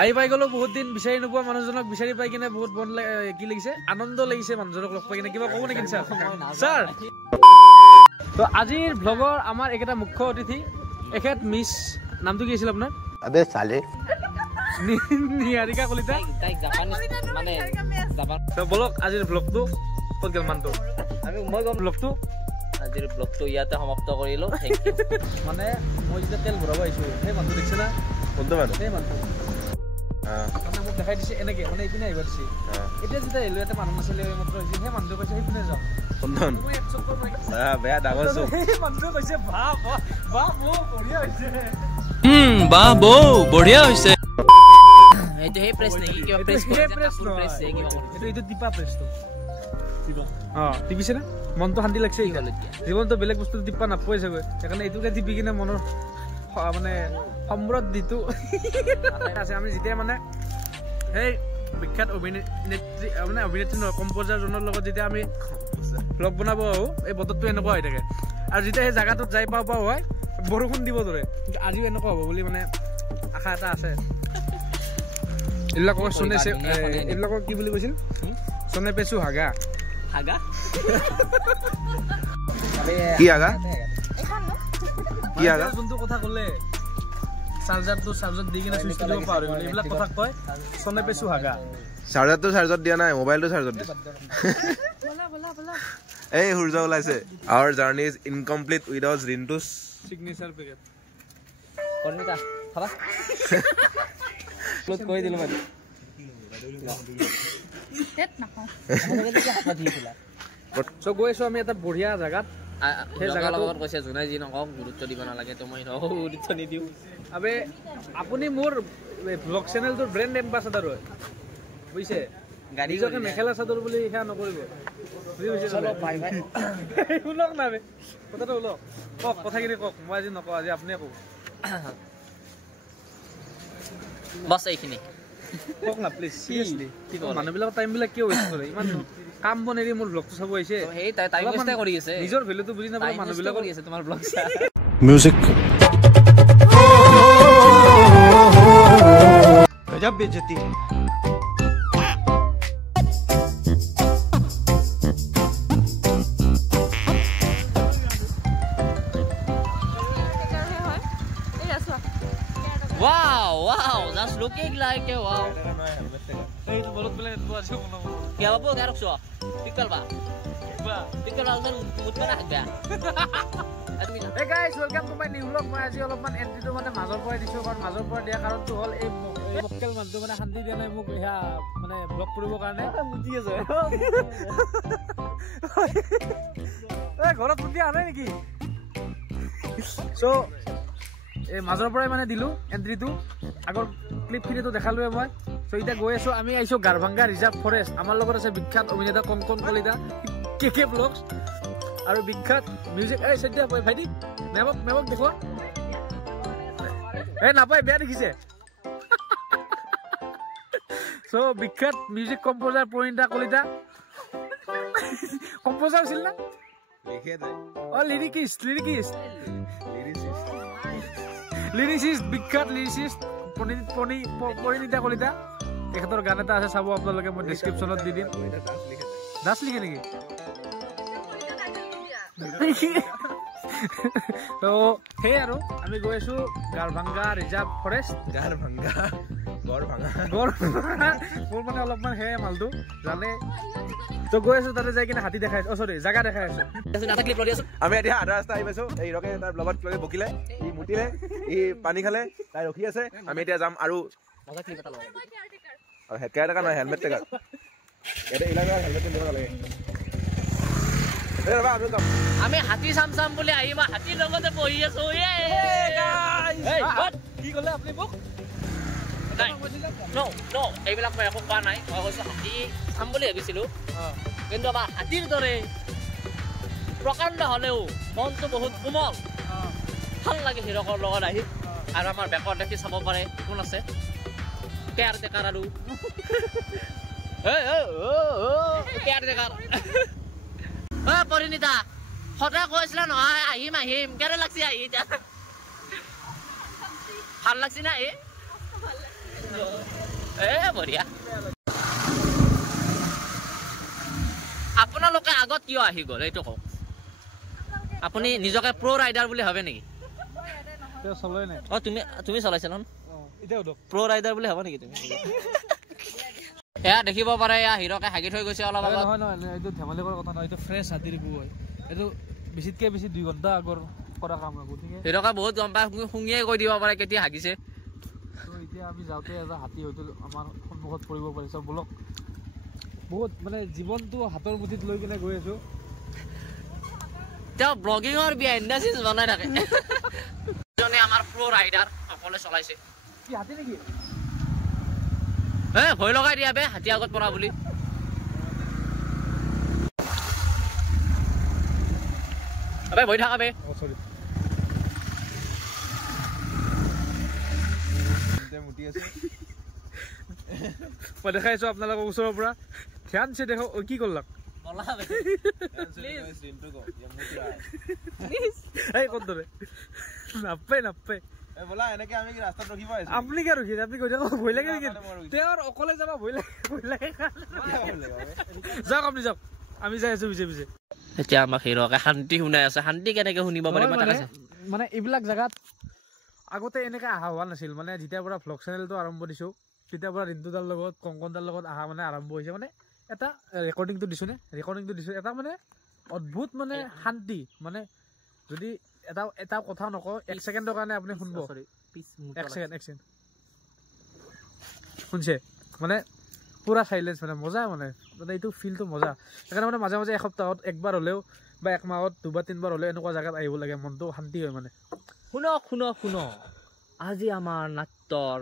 আহি পাই গলো বহুত দিন বিচাৰি নোপোৱা মানুহজনক বিচাৰি পাই কিনে বহুত মন কি লাগিছে আনন্দ লাগিছে মানুহজনক লগ পাই কিনে কিবা ক'ব নেকি স্যাৰ তো আজিৰ ব্লগৰ আমাৰ একটা মুখ্য অতিথি এখেত মিস নামটো কি আছিল আপোনাৰ আবে সালে নিহাৰিকা কলিতা তাই জাপানিজ মানে জাপান তো বলক আজিৰ ব্লগটো ক'ত গেল মানটো মই গম ব্লগটো আজিৰ ব্লগটো ইয়াতে সমাপ্ত কৰিলো থ্যাংক ইউ মানে মই যেতিয়া তেল ভৰাব আহিছো সেই মানুহটো দেখিছে না কোনটো মানুহ সেই মানুহটো মানে মোক দেখাই দিছে এনেকে মানে এইপিনে আহিব দিছে এতিয়া যেতিয়া এলো এটা মানুহ নাছিলে মাত্ৰ হৈছে সেই মানুহটো কৈছে সেইপিনে যাওঁ কোনজন মই এক চক্কৰ মই বেয়া ডাঙৰ চো সেই মানুহটো কৈছে বাহ বাহ বাহ বঢ়িয়া হৈছে বাহ বৌ বঢ়িয়া হৈছে এইটো হে প্ৰেছ নেকি কিবা প্ৰেছ প্ৰেছ কিবা এইটো দীপা প্ৰেছটো টিপিছে না মনটো শান্তি লাগছে জীৱনটো বেলেগ বস্তু টিপা নাপাই চাগৈ সেইকাৰণে এইটোকে টিপি কিনে মনৰ মানে সমৃদ্ধিটো আছে আমি যেতিয়া মানে সেই বিখ্যাত অভিনেত্ৰী মানে অভিনেত্ৰী নহয় কম্প'জাৰজনৰ লগত যেতিয়া আমি ব্লগ বনাব আহোঁ এই বতৰটো এনেকুৱা হৈ থাকে আৰু যেতিয়া সেই জেগাটোত যাই পাওঁ হয় বৰষুণ দিব ধৰে কিন্তু আজিও এনেকুৱা হ'ব বুলি মানে আশা এটা আছে এইবিলাকক চনেছে এইবিলাকক কি বুলি কৈছিল চনে পেচু হাগা হাগা কি আগা কি আগা যোনটো কথা ক'লে চাৰ্জাৰটো চাৰ্জত দি কিনে চুইচ দিব পাহৰি গ'লে এইবিলাক কথা কয় চনে পেচু হাগা চাৰ্জাৰটো চাৰ্জত দিয়া নাই মোবাইলটো চাৰ্জত দিছে এই সূৰ্য ওলাইছে our journey is incomplete without ৰিন্টুছ সিগনেচাৰ পেকেট কৰিমটা খাবা ক্লোজ কৰি দিলো মানে তেত নাখাও সো গৈছো আমি এটা বঢ়িয়া জাগাত সেই জাগাৰ লগত কৈছে জোনাই যি নকওক গুৰুত্ব দিব নালাগে তো মই গুৰুত্ব নিদিওঁ আবে আপুনি মোৰ ব্লগ চেনেলটোৰ ব্ৰেণ্ড এম্বাছাডাৰ হয় বুজিছে নিজকে মেখেলা চাদৰ বুলি সেয়া নকৰিব শুনক না কথাটো ওলক কওক কথাখিনি কওক মই আজি নকওঁ আজি আপুনিয়ে কওক বছ এইখিনি কওক না প্লিজ চিৰিয়াছলি মানুহবিলাকৰ টাইমবিলাক কিয় ৱেষ্ট কৰে ইমান কাম বন এৰি মোৰ ব্লগটো চাব আহিছে সেই তাই টাইম ৱেষ্ট কৰি আছে নিজৰ ভেলুটো বুজি নাপায় মানুহবিলাকৰ কৰি আছে তোমাৰ ব্লগ চা মিউজিক गजब बेइज्जती है wow wow that's looking like a wow এই তো বলত বলে তো আছে বলবো क्या बाबू क्या रखছো टिकल बा आलदर मुतना हागबा Hey guys, welcome to my new vlog. মই আজি অলপমান এন্ট্ৰিটো মানে মাজৰ পৰা দিছো কাৰণ মাজৰ পৰা দিয়া কাৰণটো হ'ল এই মক্কেল মানুহটো মানে শান্তি দিয়া নাই মোক এয়া মানে ব্লগ কৰিবৰ কাৰণে মুতি আছে এই ঘৰত মুতি আনে নেকি সো এই মাজৰ পৰাই মানে দিলো এন্ট্ৰিটো আগৰ ক্লিপখিনিটো দেখালোৱে মই সো এতিয়া গৈ আছো আমি আহিছো গাৰভাঙ্গা ৰিজাৰ্ভ ফৰেষ্ট আমাৰ লগত আছে বিখ্যাত অভিনেতা কংকন কলিতা কেকে ব্লগছ আৰু বিখ্যাত মিউজিক এই সদ্য ভাইটি মেমক দেখো এই নাপাই বেয়া দেখিছে সো বিখ্যাত music composer Parinita Kalita composer আছিল না লিৰিকিষ্ট বিখ্যাত লিৰিচিষ্ট পৰিণীতা কলিতা তেখেতৰ গান এটা আছে চাব আপোনালোকে মই ডেছক্ৰিপশ্যনত দি দিম দাস লিখে নেকি তো সেই আৰু আমি গৈ আছো গাৰভাঙ্গা ৰিজাৰ্ভ ফৰেষ্ট গড় ভাঙা মোৰ মানে অলপমান হে মালটো জানে তো গৈ আছো তাতে যাই কিনে হাতী দেখাই সৰি জাগা দেখাই আছো আমি এতিয়া আধা ৰাস্তা আহি পাইছো এই ৰকে তাৰ লগত কিবা বকিলে ই মুতিলে ই পানী খালে তাই ৰখি আছে আমি এতিয়া যাম আৰু মজা ক্লিপ এটা লগাই হেড কেয়াৰটেকাৰ নহয় হেলমেট টেকাৰ এটা ইলাকাৰ হেলমেট পিন্ধিব লাগে আমি হাতী চাম বুলি আহি মই হাতীৰ লগতে বহি আছো কি ক'লে আপুনি মোক এইবিলাক মই একো কোৱা নাই মই কৈছো হাতী চাম বুলি ভাবিছিলো কিন্তু আমাৰ হাতীৰ দৰে প্ৰকাণ্ড হলেও মনটো বহুত কোমল ভাল লাগে হিৰকৰ লগত আহি আৰু আমাৰ বেকত দেখি চাব পাৰে কোন আছে কেয়াৰটেকাৰ আৰু কেয়াৰটেকাৰ পৰিণীতা সদায় কৈছিলা নহয় আহিম কেনে লাগছি আহি এতিয়া ভাল লাগছি না বঢ়িয়া আপোনালোকে আগত কিয় আহি গ'ল এইটো কওক আপুনি নিজকে প্ৰ ৰাইডাৰ বুলি ভাবে নেকি তুমি চলাইছা নহয় প্ৰ ৰাইডাৰ বুলি ভাবা নেকি তুমি এয়া দেখিব পাৰে এয়া হিৰকে হাগি থৈ গৈছে অলপ আগত নহয় এইটো ধেমালি কৰাৰ কথা নহয় এইটো ফ্ৰেছ হাতীৰ গু হয় এইটো বেছিতকে বেছি 2 ঘণ্টা আগৰ কৰা কাম হ'ব ঠিক আছে হিৰকে বহুত গম পায় শুঙিয়ে কৈ দিব পাৰে কেতিয়া হাগিছে তো এতিয়া আমি যাওঁতে এটা হাতী হয়তো আমাৰ সন্মুখত পৰিব পাৰিছে বলক বহুত মানে জীৱনটো হাতৰ মুঠিত লৈ কিনে গৈ আছো তেওঁ ব্লগিঙৰ বিহাইণ্ড দ্য চিনছ বনাই থাকে জনে আমাৰ প্ৰ ৰাইডাৰ অকলে চলাইছে কি হাতী নেকি ভয় লগাই দিয়া বে হাতী আগত পৰা বুলি আবে ভয় থাকা বে সৰি মুটি আছে মই দেখাই আছো আপোনালোকক ওচৰৰ পৰা ধ্যান চে দেখো কি কৰলাক এই ক'ত ধৰে নাপায় আপুনি কিয় ৰখি আপুনি কৈ থাকক ভয় লাগে নেকি তেওঁৰ অকলে যাব ভয় লাগে যাওক আপুনি যাওক আমি যাই আছো পিছে এতিয়া আমাক হিৰকে শান্তি শুনাই আছে শান্তি কেনেকে শুনিব পাৰে মানে এইবিলাক জেগাত আগতে এনেকে অহা হোৱা নাছিল মানে যেতিয়াৰ পৰা ভ্লগ চেনেলটো আৰম্ভ দিছো তেতিয়াৰ পৰা ৰিন্টুদাৰ লগত কংকনদাৰ লগত অহা মানে আৰম্ভ হৈছে মানে এটা ৰেকৰ্ডিংটো দিছো এটা মানে অদ্ভুত মানে শান্তি মানে যদি এটা কথা নকওঁ 1 ছেকেণ্ডৰ কাৰণে আপুনি শুনব 1 ছেকেণ্ড শুনছে মানে পুৰা সাইলেন্স মানে মজা মানে এইটো ফিলটো মজা সেইকাৰণে মানে মাজে মাজে এসপ্তাহত একবাৰ হ'লেও বা 1 মাহত 2 বা 3 বাৰ হ'লেও এনেকুৱা জেগাত আহিব লাগে মনটো শান্তি হয় মানে শুন আজি আমাৰ নৃত্যৰ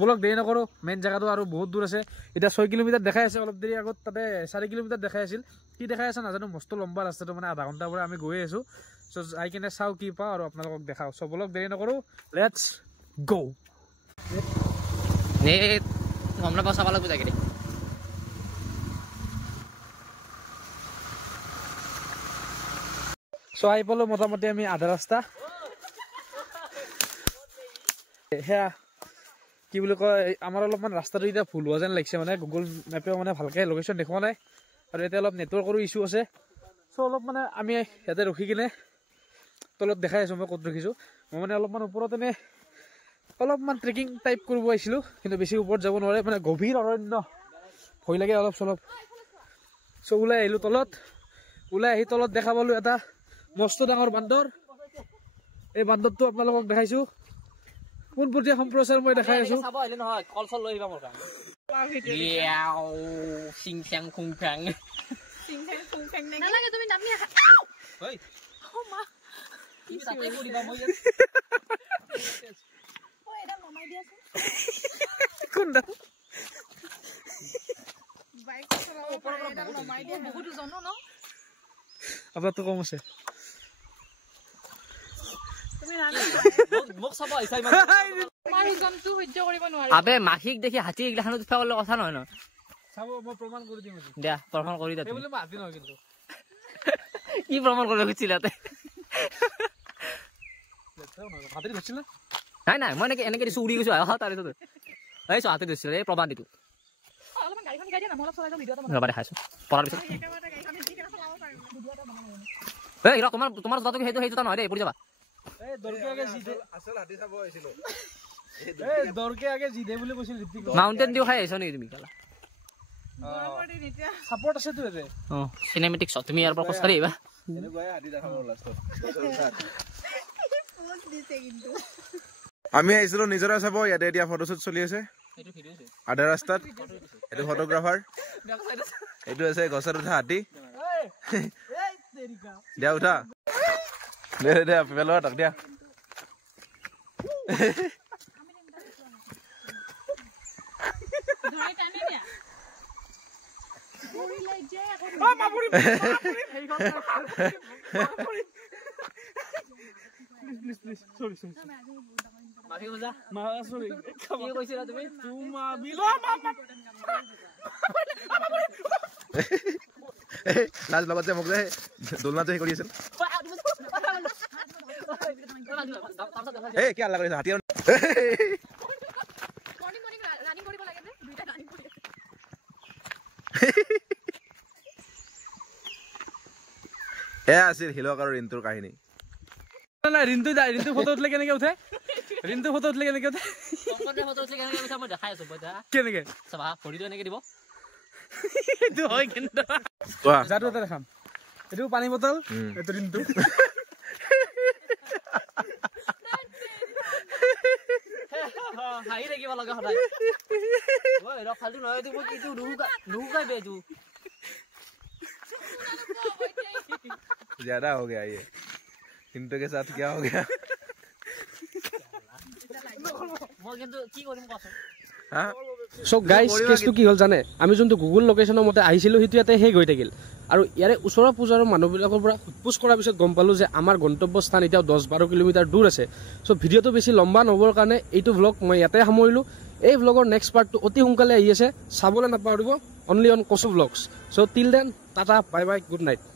বলক দেৰি নকৰো মেইন জেগাটো আৰু বহুত দূৰ আছে এতিয়া 6 কিলোমিটাৰ দেখাই আছে অলপ দেৰি আগত তাতে 4 কিলোমিটাৰ দেখাই আছিল কি দেখাই আছে নাজানো মস্ত লম্বা ৰাস্তাটো মানে আধা ঘণ্টাৰ পৰা আমি গৈ আছো চ' যাই কিনে চাওঁ কি পাওঁ আৰু আপোনালোকক দেখাওঁ চ' বলক দেৰি নকৰো লেটছ গো গম নাপাওঁ চাব লাগিব যাগে চ' আহি পালো মোটামুটি আমি আধা ৰাস্তা সেয়া কি বুলি কয় আমাৰ অলপমান ৰাস্তাটো এতিয়া ভুল হোৱা যেন লাগিছে মানে গুগল মেপেও মানে ভালকৈ লোকেশ্যন দেখুওৱা নাই আৰু এতিয়া অলপ নেটৱৰ্কৰো ইছ্যু আছে চ' অলপ মানে আমি ইয়াতে ৰখি কিনে তলত দেখাই আছোঁ মই ক'ত ৰখিছোঁ মই মানে অলপমান ওপৰত এনে অলপমান ট্ৰেকিং টাইপ কৰিব আহিছিলোঁ কিন্তু বেছি ওপৰত যাব নোৱাৰে মানে গভীৰ অৰণ্য ভয় লাগে অলপ চলপ চ' ওলাই আহিলোঁ ওলাই আহি তলত দেখা পালোঁ এটা মস্ত ডাঙৰ বান্দৰ এই বান্দৰটো আপোনালোকক দেখাইছোঁ পোনপটীয়া সম্প্ৰচাৰ মই দেখাই আছো আপোনাৰতো কম আছে আবে মাখিক দেখি হাতী এইগিলাখানত উঠা কৰিলে কথা নহয় ন প্ৰমাণ কৰি দিম দিয়া প্ৰমাণ কৰি দিয়া কিন্তু কি প্ৰমাণ কৰিব খুজিছিল ইয়াতে নাই মই এনেকে দিছো উৰি গৈছো তাৰপিছত আহিছো হাতী দিছিল এই প্ৰমাণ দিটো দেখাইছো পঢ়াৰ পিছত তোমাৰ জোতাটো সেইটো জোতা নহয় দেই পৰি যাবা মাউণ্টেন ডিউ খাই আহিছ নেকি তুমি কালা সাপোৰ্ট আছে চিনেমেটিক শ্বট তুমি ইয়াৰ পৰা খোজকাঢ়ি আহিবা আমি আহিছিলো নিজৰা চাব ইয়াতে এতিয়া ফটোশ্বুট চলি আছে আধা ৰাস্তাত এইটো ফটোগ্ৰাফাৰ এইটো আছে গছত উঠা হাতী দিয়া উঠা দে পেলোৱা তাক দিয়া লাজ লগত যে মোক যে দোলনা যে কৰি আছিল এই কি আল্লাহ কৰিছ হাতী এয়া আছিল হিলক আৰু ৰিন্তুৰ কাহিনী নাই ৰিন্তু ফটো উঠলে কেনেকে উঠে ৰিন্তু ফটো উঠলে কেনেকে উঠে মই দেখাই আছো কেনেকে চাবা ভৰিটো এনেকে দিব এইটো হয় কিন্তু যাটো এটা দেখাম এইটো পানী বটল এইটো ৰিন্তু হাঁহি থাকিব লগা সদায় ফালতু নহয় নুশুকাই বেটো ज्यादा हो गया ये हिंटो के साथ क्या हो गया মই কিন্তু কি কৰিম কোৱাচোন সো গাইস কেছটো কি হল জানে আমি যোনটো গুগল লোকেশনৰ মতে আহিছিলো হিটো ইয়াতে হে গৈ থাকিল আৰু ইয়াৰে ওচৰৰ পূজাৰ মানুহবিলাকৰ পৰা খুদপুছ কৰাৰ পিছত গম পালো যে আমাৰ গন্তব্য স্থান এতিয়াও 10-12 কিলোমিটাৰ দূৰ আছে সো ভিডিওটো বেছি লম্বা নহবৰ কাৰণে এইটো ব্লগ মই ইয়াতে সামৰিলো এই ব্লগৰ নেক্সট পাৰ্টটো অতি সোনকালে আহি আছে চাবলৈ নাপাহৰিব অনলি অন কচু blogs so till then tata bye bye good night